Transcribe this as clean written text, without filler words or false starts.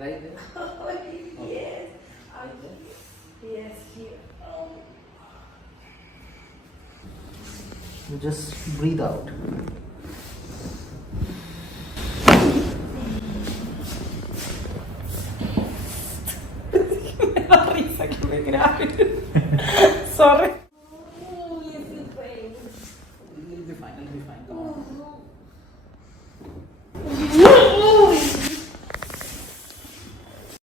Right there? Yes. Yes, here. You just breathe out. La risa que me grave. Sorry.